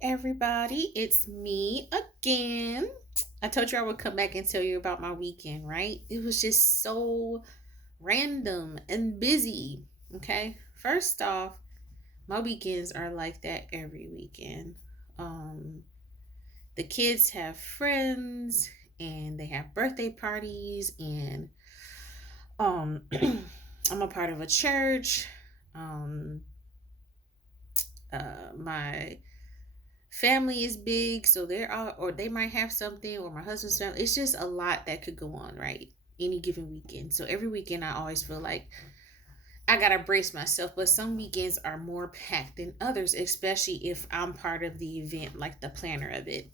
Everybody, it's me again. I told you I would come back and tell you about my weekend, right? It was just so random and busy. Okay. First off, my weekends are like that every weekend. Um the kids have friends and they have birthday parties and I'm a part of a church. Um my family is big, so they're all, or they might have something, or my husband's family. It's just a lot that could go on, right? Any given weekend. So every weekend, I always feel like I gotta brace myself. But some weekends are more packed than others, especially if I'm part of the event, like the planner of it.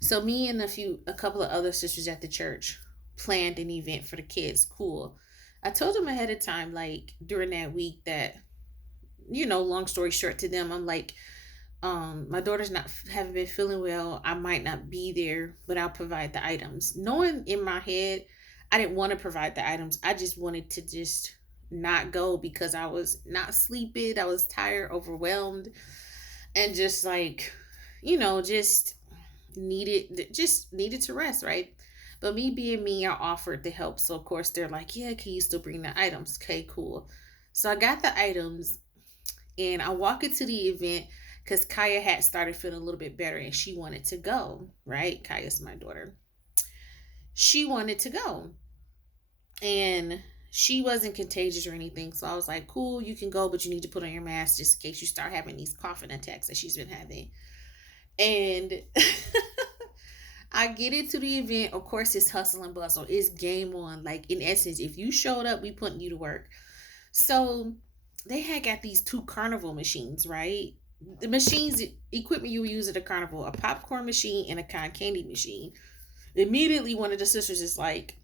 So me and a couple of other sisters at the church planned an event for the kids. Cool. I told them ahead of time, like during that week, that long story short to them, I'm like, my daughter's not haven't been feeling well. I might not be there, but I'll provide the items. Knowing in my head, I didn't want to provide the items. I just wanted to just not go because I was not sleeping. I was tired, overwhelmed, and just like, just needed to rest, right? But me being me, I offered to help. So of course they're like, yeah, can you still bring the items? Okay, cool. So I got the items and I walk into the event because Kaya had started feeling a little bit better and she wanted to go, right? Kaya's my daughter. She wanted to go. And she wasn't contagious or anything. So I was like, cool, you can go, but you need to put on your mask just in case you start having these coughing attacks that she's been having. And I get into the event. Of course, it's hustle and bustle. It's game on. Like, in essence, if you showed up, we putting you to work. So they had got these two carnival machines, right? The machines, equipment you use at a carnival, a popcorn machine and a cotton candy machine. Immediately, one of the sisters is like,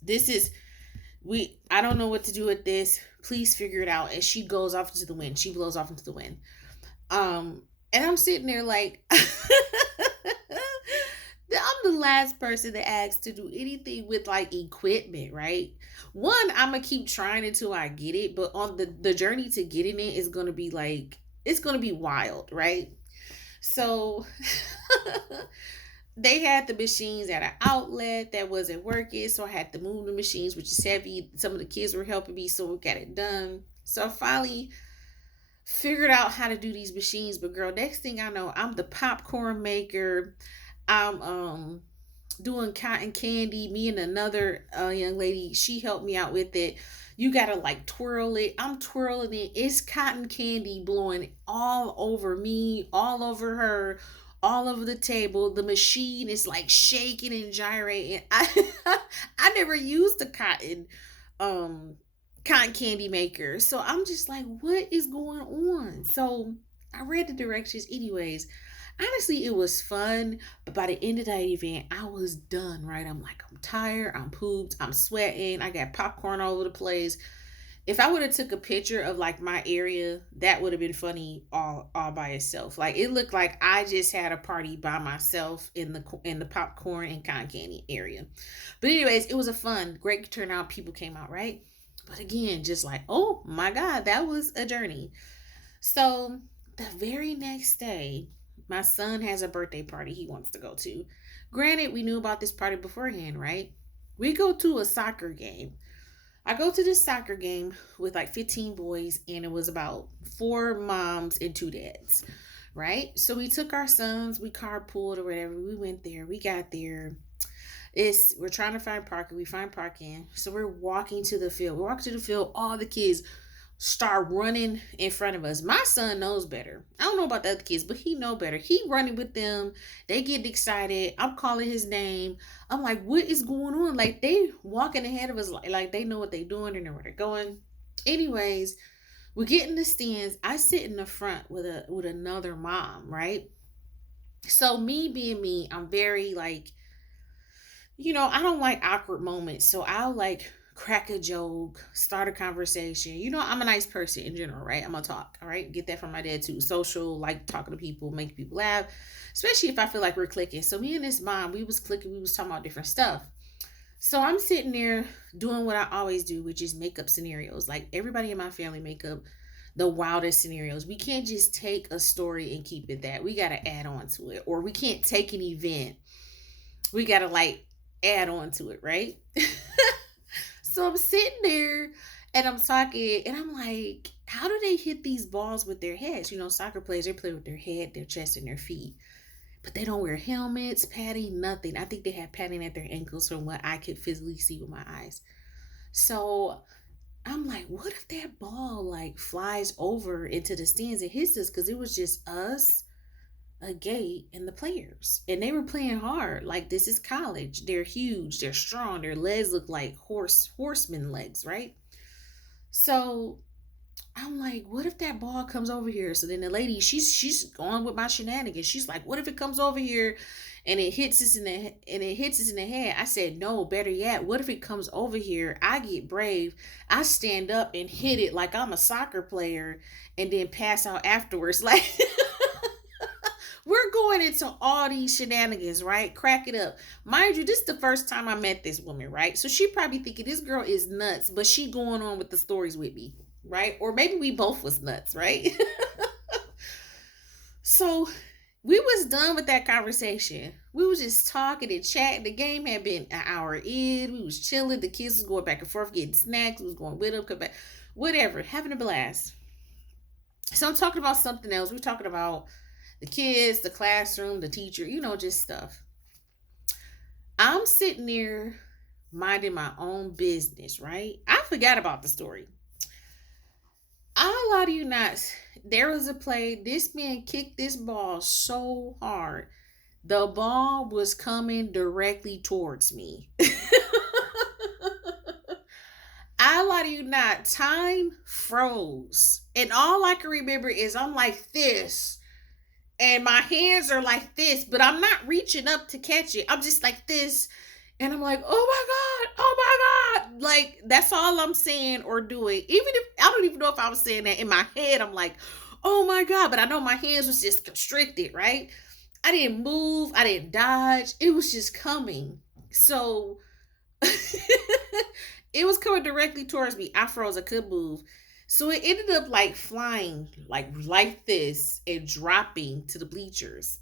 "This is I don't know what to do with this. Please figure it out." And she goes off into the wind. She blows off into the wind. And I'm sitting there like, I'm the last person that asks to do anything with like equipment, right? One, I'm gonna keep trying until I get it, but on the journey to getting it is gonna be like, it's gonna be wild, right? So they had the machines at an outlet that wasn't working, so I had to move the machines, which is heavy. Some of the kids were helping me, so we got it done. So I finally figured out how to do these machines. But girl, next thing I know, I'm the popcorn maker. I'm doing cotton candy. Me and another young lady, she helped me out with it. You gotta like twirl it. I'm twirling it. It's cotton candy blowing all over me, all over her, all over the table. The machine is like shaking and gyrating. I never used the um cotton candy maker. So I'm just like, what is going on? So I read the directions anyways. Honestly, it was fun, but by the end of that event, I was done, right? I'm like, I'm tired, I'm pooped, I'm sweating, I got popcorn all over the place. If I would have took a picture of like my area, that would have been funny all by itself. Like it looked like I just had a party by myself in the popcorn and cotton candy area. But anyways, it was a fun, great turnout. People came out, right? But again, just like, oh my God, that was a journey. So the very next day, my son has a birthday party he wants to go to. Granted, we knew about this party beforehand, right? We go to a soccer game. I go to this soccer game with like 15 boys, and it was about four moms and two dads, right? So we took our sons, we carpooled or whatever. We went there, we got there. We're trying to find parking. We find parking. So we're walking to the field. We walk to the field, all the kids start running in front of us. My son knows better. I don't know about the other kids, but he know better. He running with them. They get excited. I'm calling his name. I'm like, what is going on? Like they walking ahead of us like they know what they doing and know where they're going. Anyways, we get in the stands. I sit in the front with another mom, right? So me being me, I'm very like, I don't like awkward moments. So I'll like crack a joke, start a conversation. I'm a nice person in general, right? I'm gonna talk, all right? Get that from my dad too. Social, like talking to people, make people laugh, especially if I feel like we're clicking. So me and this mom, we was clicking, we was talking about different stuff. So I'm sitting there doing what I always do, which is make up scenarios. Like everybody in my family make up the wildest scenarios. We can't just take a story and keep it that. We got to add on to it. Or we can't take an event. We got to like add on to it, right? So I'm sitting there and I'm talking and I'm like, how do they hit these balls with their heads? You know, soccer players, they play with their head, their chest, and their feet. But they don't wear helmets, padding, nothing. I think they have padding at their ankles from what I could physically see with my eyes. So I'm like, what if that ball like flies over into the stands and hits us? Because it was just us, a gate, and the players. And they were playing hard. Like, this is college. They're huge, they're strong, their legs look like horseman legs, right? So I'm like, what if that ball comes over here? So then the lady, she's going with my shenanigans. She's like, what if it comes over here and it hits us in the head? I said, no, better yet, what if it comes over here? I get brave. I stand up and hit it like I'm a soccer player and then pass out afterwards. Like we're going into all these shenanigans, right? Crack it up. Mind you, this is the first time I met this woman, right? So she probably thinking this girl is nuts, but she going on with the stories with me, right? Or maybe we both was nuts, right? So we was done with that conversation. We was just talking and chatting. The game had been an hour in. We was chilling. The kids was going back and forth getting snacks. We was going with them, come back, whatever, having a blast. So I'm talking about something else. We're talking about the kids, the classroom, the teacher, you know, just stuff. I'm sitting there minding my own business, right? I forgot about the story. I'll lie to you not. There was a play. This man kicked this ball so hard. The ball was coming directly towards me. I lie to you not. Time froze. And all I can remember is I'm like this. And my hands are like this, but I'm not reaching up to catch it. I'm just like this. And I'm like, oh my God, oh my God. Like, that's all I'm saying or doing. Even if, I don't even know if I was saying that in my head. I'm like, oh my God. But I know my hands was just constricted, right? I didn't move. I didn't dodge. It was just coming. So it was coming directly towards me. I froze. I couldn't move. So it ended up like flying like this and dropping to the bleachers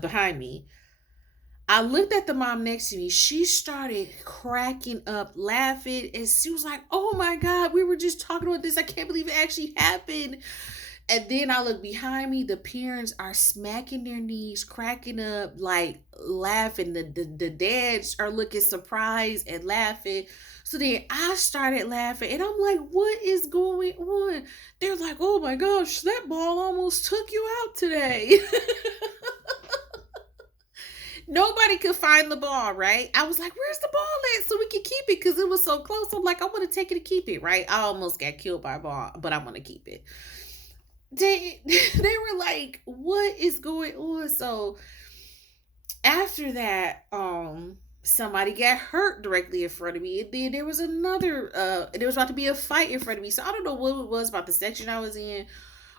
behind me. I looked at the mom next to me. She started cracking up, laughing, and she was like, "Oh my God, we were just talking about this. I can't believe it actually happened." And then I look behind me. The parents are smacking their knees, cracking up, like laughing. The dads are looking surprised and laughing. So then I started laughing, and I'm like, "What is going on?" They're like, "Oh my gosh, that ball almost took you out today." Nobody could find the ball, right? I was like, where's the ball at? So we could keep it because it was so close. I'm like, I want to take it to keep it, right? I almost got killed by a ball, but I want to keep it. They were like, what is going on? So after that, somebody got hurt directly in front of me. And then there was there was about to be a fight in front of me. So I don't know what it was about the section I was in,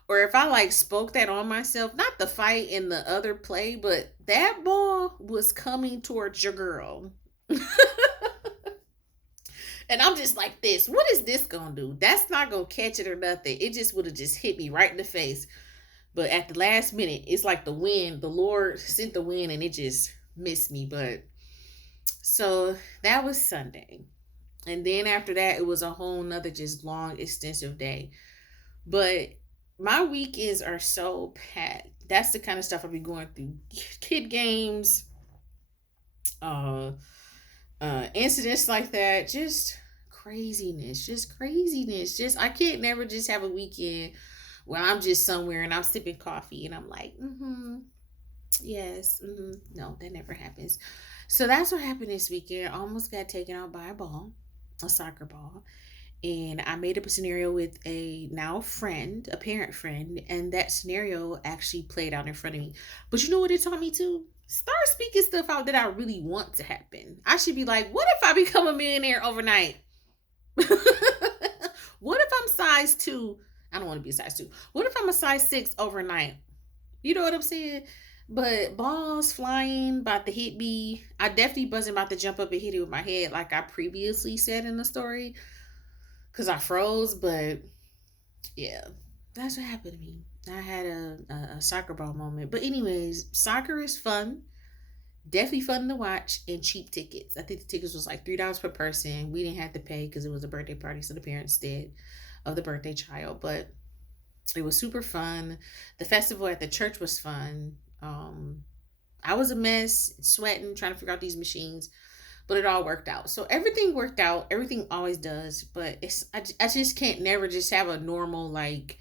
or if I like spoke that on myself, not the fight in the other play, but that ball was coming towards your girl. And I'm just like this. What is this gonna do? That's not gonna catch it or nothing. It just would have just hit me right in the face. But at the last minute, it's like the wind, the Lord sent the wind and it just missed me. But so that was Sunday. And then after that, it was a whole nother just long, extensive day. But my weekends are so packed. That's the kind of stuff I'll be going through. Kid games, uh, incidents like that, just craziness, just craziness. Just I can't never just have a weekend where I'm just somewhere and I'm sipping coffee and I'm like, yes, no, that never happens. So that's what happened this weekend. I almost got taken out by a ball, a soccer ball. And I made up a scenario with a now friend, a parent friend, and that scenario actually played out in front of me. But you know what it taught me to? Start speaking stuff out that I really want to happen. I should be like, what if I become a millionaire overnight? What if I'm size 2? I don't want to be a size 2. What if I'm a size 6 overnight? You know what I'm saying? But balls flying, about to hit me. I definitely wasn't about to jump up and hit it with my head like I previously said in the story, because I froze. But Yeah, that's what happened to me. I had a soccer ball moment. But anyways, soccer is fun. Definitely fun to watch, and cheap tickets. I think the tickets was like $3 per person. We didn't have to pay because it was a birthday party, so the parents did of the birthday child. But it was super fun. The festival at the church was fun. I was a mess, sweating, trying to figure out these machines, but it all worked out. So everything worked out. Everything always does, but I just can't never just have a normal like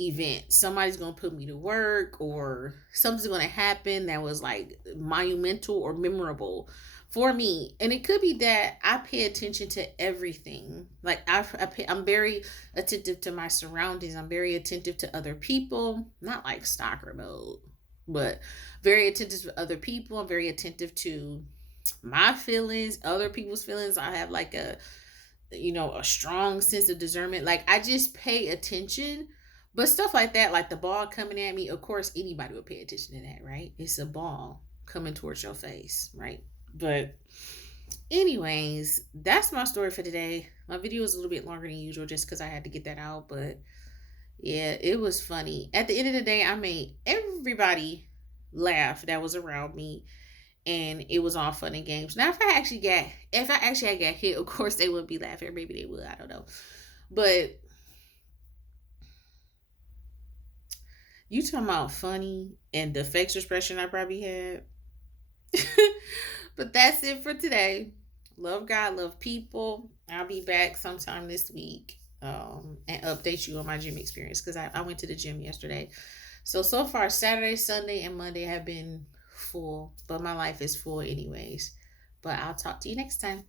event. Somebody's gonna put me to work, or something's gonna happen that was like monumental or memorable for me. And it could be that I pay attention to everything. Like I'm very attentive to my surroundings. I'm very attentive to other people. Not like stalker mode, but very attentive to other people. I'm very attentive to my feelings, other people's feelings. I have like a strong sense of discernment. Like I just pay attention. But stuff like that, like the ball coming at me, of course anybody would pay attention to that, right? It's a ball coming towards your face, right? But anyways, that's my story for today. My video is a little bit longer than usual just because I had to get that out. But yeah, it was funny. At the end of the day, I made everybody laugh that was around me, and it was all fun and games. Now, if I actually had got hit, of course they would be laughing. Maybe they would. I don't know. But you talking about funny and the face expression I probably had. But that's it for today. Love God, love people. I'll be back sometime this week, and update you on my gym experience because I went to the gym yesterday. So far, Saturday, Sunday, and Monday have been full, but my life is full anyways. But I'll talk to you next time.